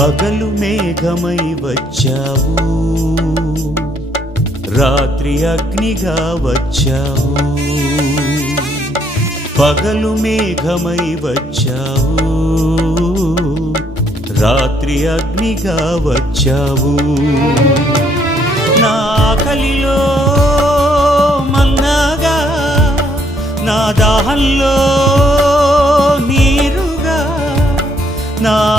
పగలు మేఘమై వచ్చావు. రాత్రి అగ్నిగా వచ్చావు. పగలు మేఘమై వచ్చావు. రాత్రి అగ్నిగా వచ్చావు. నా ఆకలిలో మన్నాగా నా దాహంలో నీరుగా నా